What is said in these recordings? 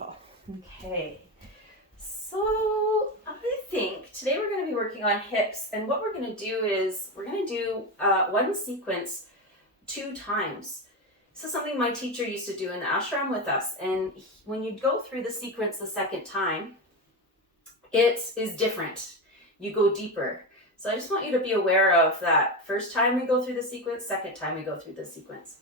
Wonderful. Okay. So I think today we're going to be working on hips, and what we're going to do is we're going to do one sequence 2 times. This is something my teacher used to do in the ashram with us, and when you go through the sequence the second time, it is different. You go deeper. So I just want you to be aware of that. First time we go through the sequence, second time we go through the sequence.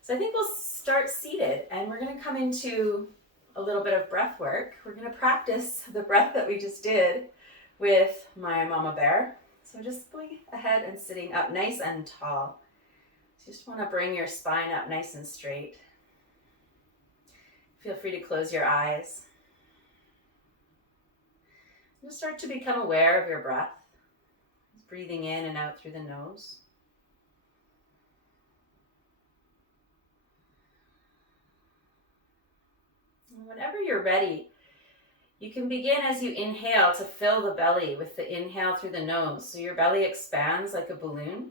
So I think we'll start seated, and we're going to come into a little bit of breath work. We're going to practice the breath that we just did with my mama bear. So just going ahead and sitting up nice and tall. So you just want to bring your spine up nice and straight. Feel free to close your eyes. Just start to become aware of your breath. Breathing in and out through the nose. And whenever you're ready, you can begin as you inhale to fill the belly with the inhale through the nose. So your belly expands like a balloon.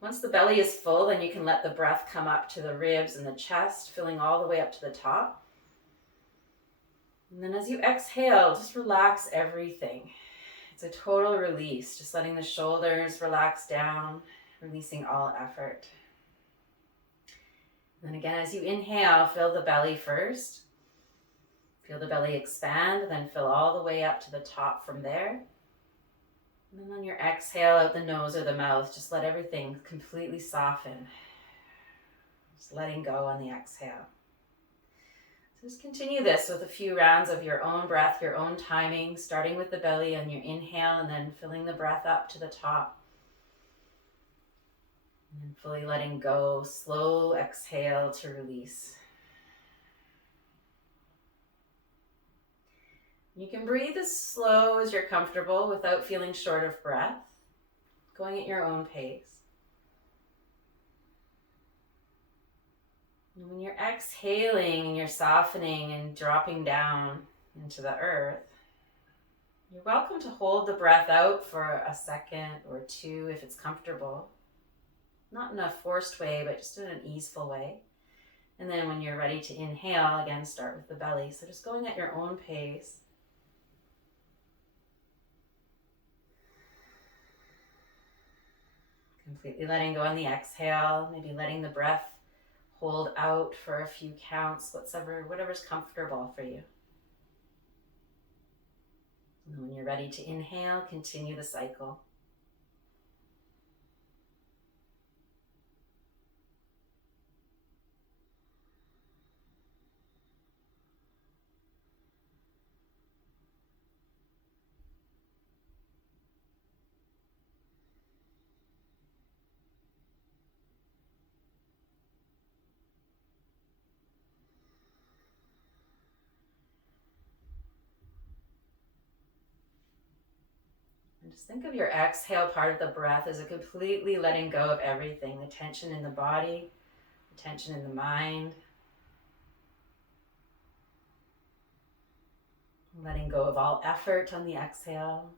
Once the belly is full, then you can let the breath come up to the ribs and the chest, filling all the way up to the top. And then as you exhale, just relax everything. It's a total release, just letting the shoulders relax down, releasing all effort. And then again, as you inhale, fill the belly first. Feel the belly expand, then fill all the way up to the top from there. And then on your exhale out the nose or the mouth, just let everything completely soften. Just letting go on the exhale. So just continue this with a few rounds of your own breath, your own timing, starting with the belly on your inhale and then filling the breath up to the top. And then fully letting go, slow exhale to release. You can breathe as slow as you're comfortable without feeling short of breath, going at your own pace. And when you're exhaling and you're softening and dropping down into the earth, you're welcome to hold the breath out for a second or two if it's comfortable. Not in a forced way, but just in an easeful way. And then when you're ready to inhale, again, start with the belly. So just going at your own pace. Completely letting go on the exhale, maybe letting the breath hold out for a few counts, whatever's comfortable for you. And when you're ready to inhale, continue the cycle. And just think of your exhale part of the breath as a completely letting go of everything, the tension in the body, the tension in the mind. Letting go of all effort on the exhale.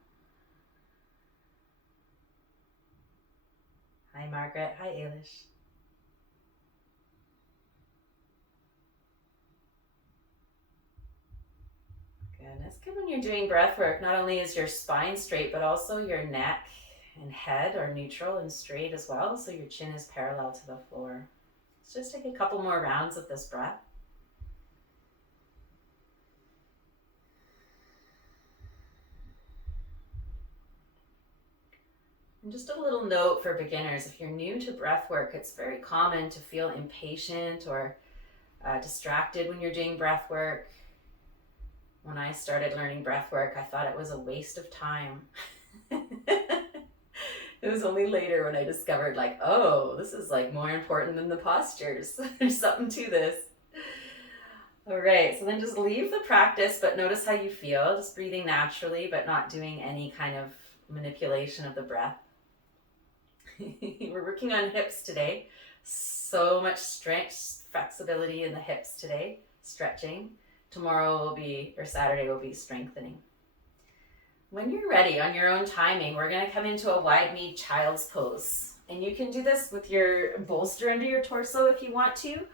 Hi, Margaret. Hi, Ailish. Good. It's good when you're doing breath work. Not only is your spine straight, but also your neck and head are neutral and straight as well. So your chin is parallel to the floor. Let's just take a couple more rounds of this breath. And just a little note for beginners, if you're new to breath work, it's very common to feel impatient or distracted when you're doing breath work. When I started learning breath work, I thought it was a waste of time. It was only later when I discovered this is more important than the postures. There's something to this. All right, so then just leave the practice, but notice how you feel, just breathing naturally, but not doing any kind of manipulation of the breath. We're working on hips today. So much strength, flexibility in the hips today, stretching. Saturday will be strengthening. When you're ready, on your own timing, we're going to come into a wide knee child's pose. And you can do this with your bolster under your torso if you want to,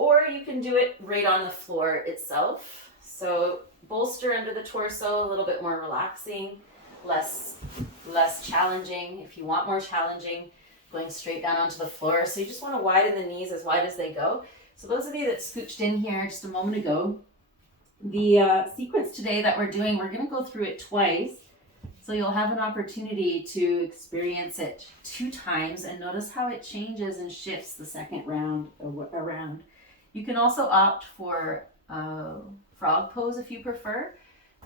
or you can do it right on the floor itself. So bolster under the torso, a little bit more relaxing, less challenging. If you want more challenging, going straight down onto the floor. So you just want to widen the knees as wide as they go. So those of you that scooched in here just a moment ago, the sequence today that we're doing, we're going to go through it twice. So you'll have an opportunity to experience it 2 times and notice how it changes and shifts the second round around. You can also opt for frog pose if you prefer.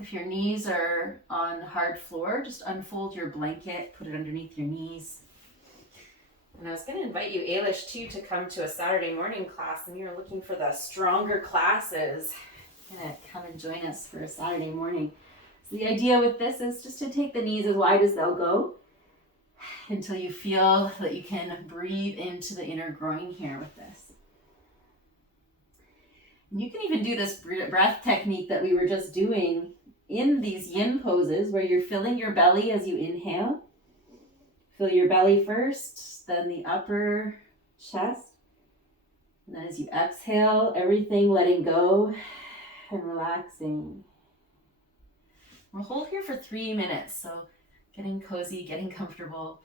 If your knees are on hard floor, just unfold your blanket, put it underneath your knees. And I was going to invite you, Ailish, too, to come to a Saturday morning class, and you're looking for the stronger classes. You're going to come and join us for a Saturday morning. So the idea with this is just to take the knees as wide as they'll go until you feel that you can breathe into the inner groin here with this. And you can even do this breath technique that we were just doing in these yin poses where you're filling your belly as you inhale. Fill your belly first, then the upper chest. And then as you exhale, everything letting go and relaxing. We'll hold here for 3 minutes, so getting cozy, getting comfortable.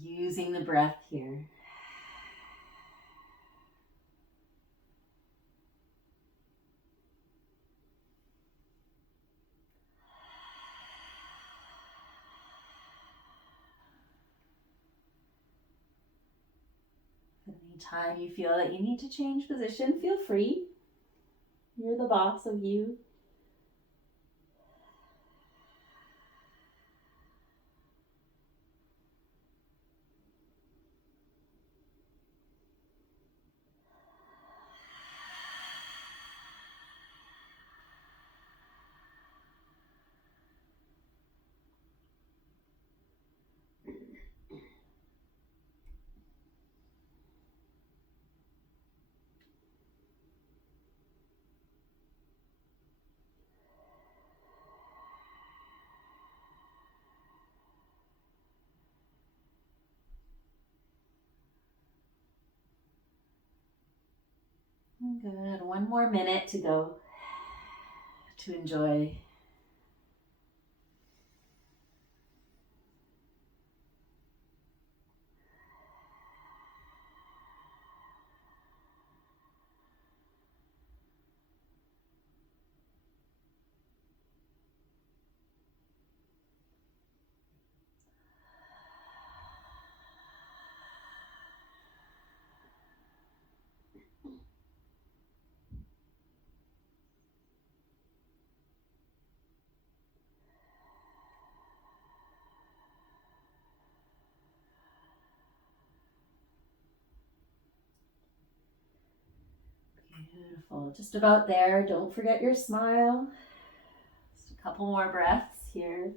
Using the breath here. Anytime you feel that you need to change position, feel free. You're the boss of you. Good. 1 more minute to go to enjoy. Beautiful. Just about there. Don't forget your smile. Just a couple more breaths here.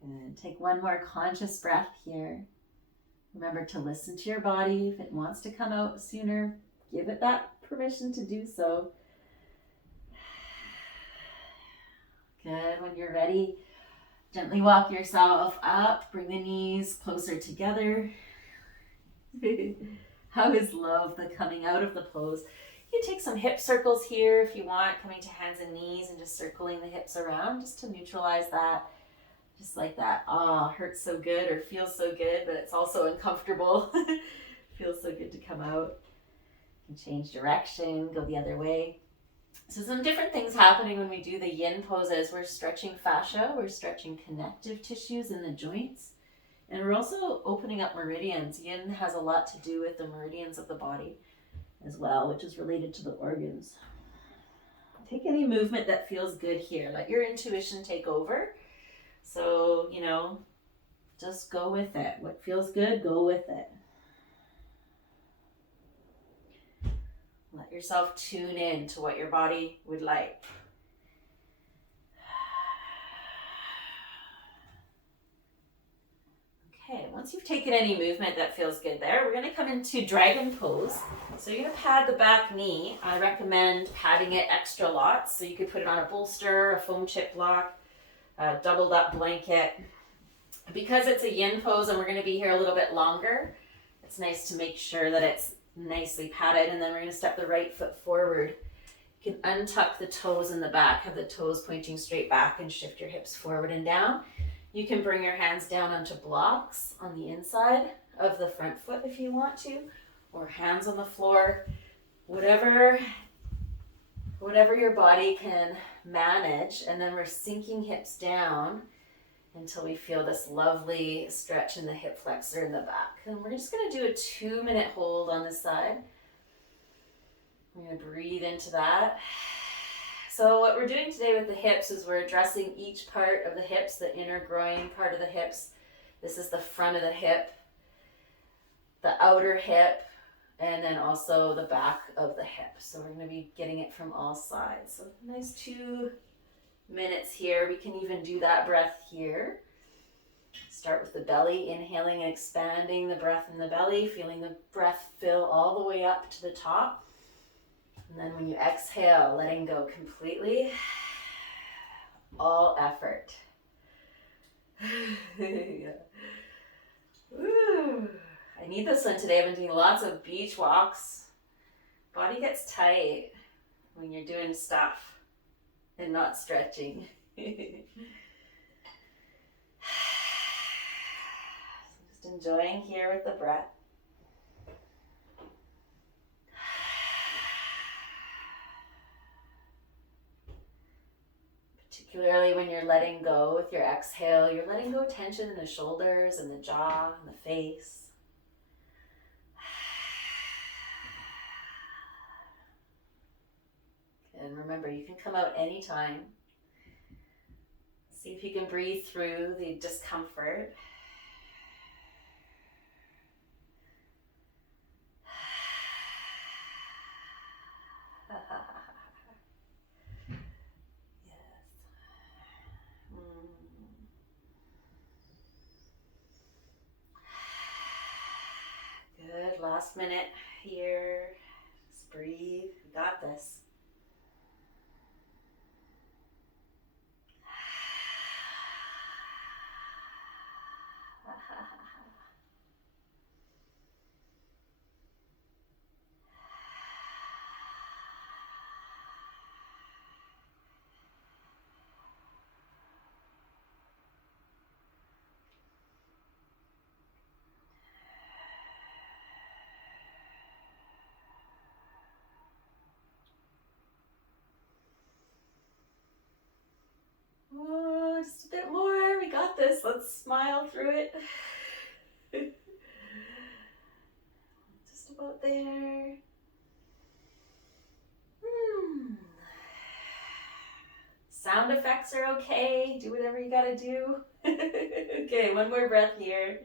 Good. Take 1 more conscious breath here. Remember to listen to your body. If it wants to come out sooner, give it that permission to do so. Good. When you're ready, gently walk yourself up. Bring the knees closer together. How is love the coming out of the pose? You can take some hip circles here if you want, coming to hands and knees and just circling the hips around just to neutralize that. Just like that, hurts so good or feels so good, but it's also uncomfortable. Feels so good to come out. You can change direction, go the other way. So some different things happening when we do the yin poses. We're stretching fascia, we're stretching connective tissues in the joints, and we're also opening up meridians. Yin has a lot to do with the meridians of the body as well, which is related to the organs. Take any movement that feels good here. Let your intuition take over. So, Just go with it. What feels good, go with it. Let yourself tune in to what your body would like. Okay, once you've taken any movement that feels good there, we're going to come into dragon pose. So you're going to pad the back knee. I recommend padding it extra lots. So you could put it on a bolster, a foam chip block, a doubled up blanket. Because it's a yin pose and we're going to be here a little bit longer, it's nice to make sure that it's nicely padded. And then we're going to step the right foot forward. You can untuck the toes in the back, have the toes pointing straight back, and shift your hips forward and down. You can bring your hands down onto blocks on the inside of the front foot if you want to, or hands on the floor, whatever your body can manage. And then we're sinking hips down until we feel this lovely stretch in the hip flexor in the back. And we're just going to do a 2-minute hold on this side. We're going to breathe into that. So what we're doing today with the hips is we're addressing each part of the hips, the inner groin part of the hips. This is the front of the hip, the outer hip, and then also the back of the hip. So we're going to be getting it from all sides. So nice 2 minutes here. We can even do that breath here. Start with the belly, inhaling and expanding the breath in the belly, feeling the breath fill all the way up to the top. And then when you exhale, letting go completely, all effort. Yeah. Ooh, I need this one today. I've been doing lots of beach walks. Body gets tight when you're doing stuff and not stretching. Just enjoying here with the breath. Particularly when you're letting go with your exhale, you're letting go tension in the shoulders and the jaw and the face. And remember, you can come out anytime. See if you can breathe through the discomfort. Good, last minute here. Just breathe, you got this. Oh, just a bit more. We got this. Let's smile through it. Just about there. Sound effects are okay. Do whatever you gotta do. Okay, one more breath here.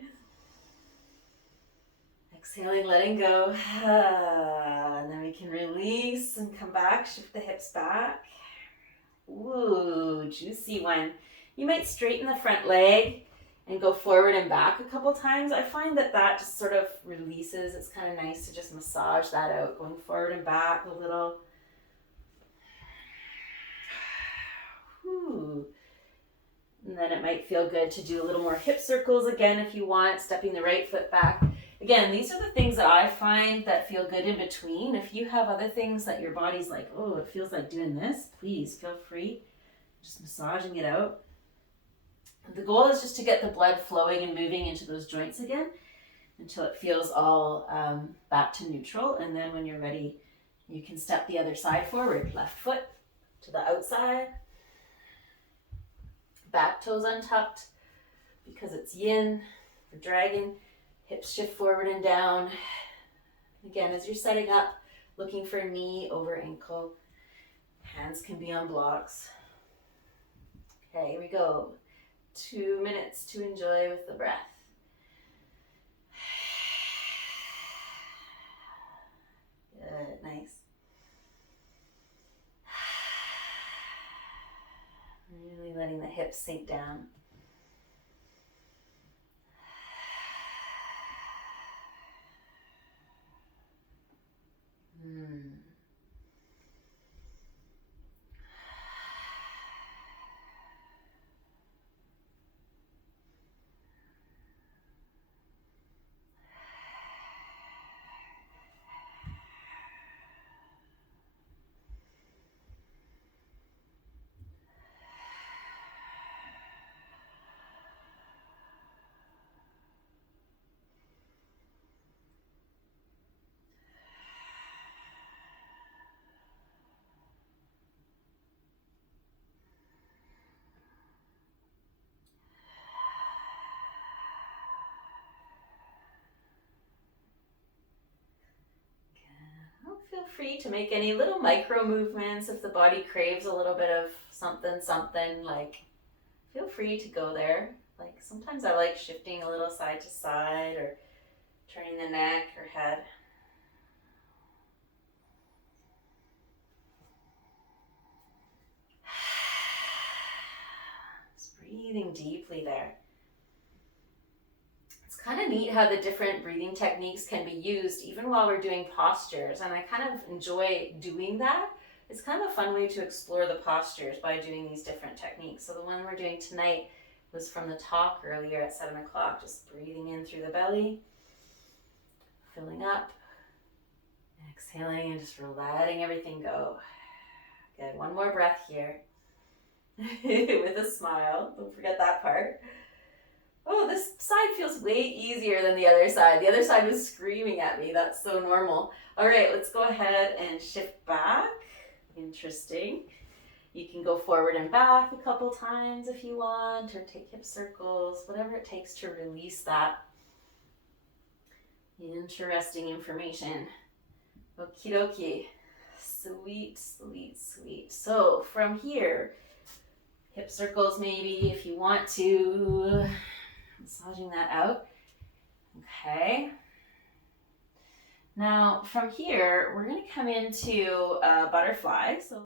Exhaling, letting go. And then we can release and come back, shift the hips back. Ooh, juicy one. You might straighten the front leg and go forward and back a couple times. I find that just sort of releases. It's kind of nice to just massage that out, going forward and back a little. Ooh. And then it might feel good to do a little more hip circles again if you want, stepping the right foot back. Again, these are the things that I find that feel good in between. If you have other things that your body's like, oh, it feels like doing this, please feel free. Just massaging it out. The goal is just to get the blood flowing and moving into those joints again until it feels all back to neutral. And then when you're ready, you can step the other side forward. Left foot to the outside. Back toes untucked because it's yin for dragon. Hips shift forward and down. Again, as you're setting up, looking for knee over ankle. Hands can be on blocks. Okay, here we go. 2 minutes to enjoy with the breath. Good, nice. Really letting the hips sink down. Feel free to make any little micro movements if the body craves a little bit of something, like feel free to go there. Like sometimes I like shifting a little side to side or turning the neck or head. Just breathing deeply there. It's kind of neat how the different breathing techniques can be used even while we're doing postures, and I kind of enjoy doing that. It's kind of a fun way to explore the postures by doing these different techniques. So the one we're doing tonight was from the talk earlier at 7 o'clock, just breathing in through the belly, filling up, exhaling, and just letting everything go. Good, one more breath here with a smile. Don't forget that part. Oh, this side feels way easier than the other side. The other side was screaming at me. That's so normal. All right, let's go ahead and shift back. Interesting. You can go forward and back a couple times if you want, or take hip circles, whatever it takes to release that interesting information. Okie dokie. Sweet, sweet, sweet. So from here, hip circles maybe if you want to. Massaging that out. Okay. Now from here, we're going to come into a butterfly. So